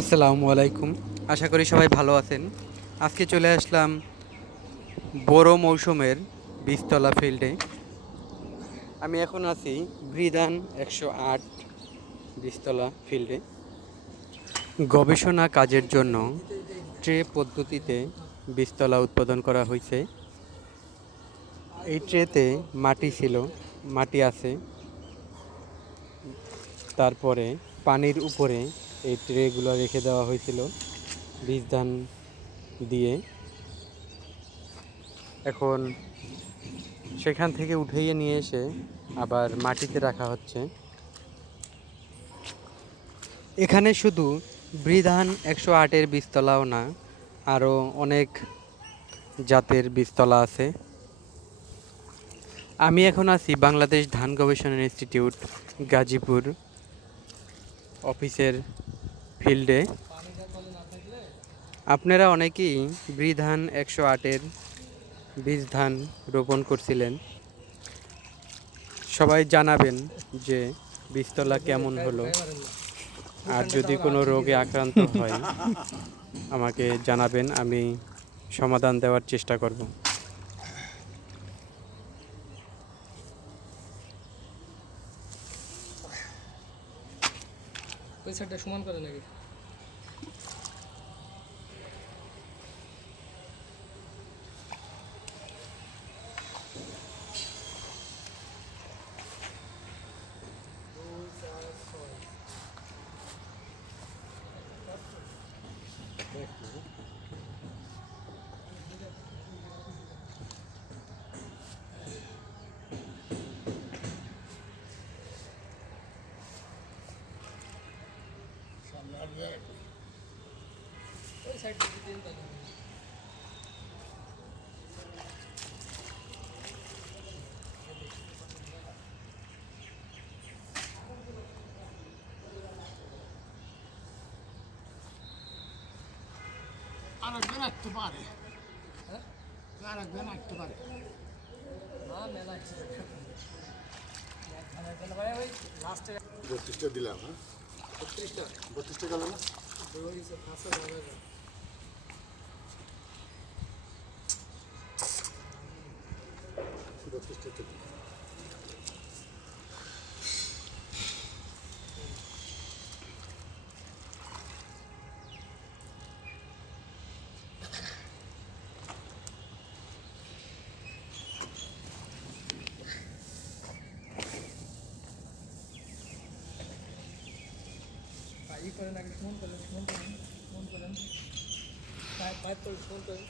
আসসালামু আলাইকুম। আশা করি সবাই ভালো আছেন। আজকে চলে আসলাম বড় মৌসুমের বীজতলা ফিল্ডে। আমি এখন আছি বৃদান ১০৮ বীজতলা ফিল্ডে। গবেষণা কাজের জন্য ট্রে পদ্ধতিতে বীজতলা উৎপাদন করা হয়েছে। এই ট্রেতে মাটি ছিল, মাটি আছে। তারপরে পানির উপরে এই ট্রেগুলো রেখে দেওয়া হয়েছিল বীজ ধান দিয়ে। এখন সেখান থেকে উঠিয়ে নিয়ে এসে আবার মাটিতে রাখা হচ্ছে। এখানে শুধু বৃধান ১০৮-এর বীজতলাও না, আরও অনেক জাতের বীজতলা আছে। আমি এখন আছি বাংলাদেশ ধান গবেষণা ইনস্টিটিউট গাজীপুর অফিসের ফিল্ডে। আপনারা অনেকেই বৃধান ১০৮-এর বীজ ধান রোপণ করছিলেন। সবাই জানাবেন যে বীজতলা কেমন হলো, আর যদি কোনো রোগে আক্রান্ত হয় আমাকে জানাবেন, আমি সমাধান দেওয়ার চেষ্টা করব। ওই সাইডটা সমান করে নাকি? ওই সাইডটা দিন তাহলে। আরেকজন আসতে পারে, হ্যাঁ, আরেকজন আসতে পারে। না মেলা ভাই ওই লাস্টে 32টা দিলাম, হ্যাঁ 32টা 32টা গেল না? ওই ফাঁসা যাবে না। 32টা তো ভাই করেন আগে ফোন করেন, ফোন করেন, ফোন করেন, পাইপ করে ফোন করেন।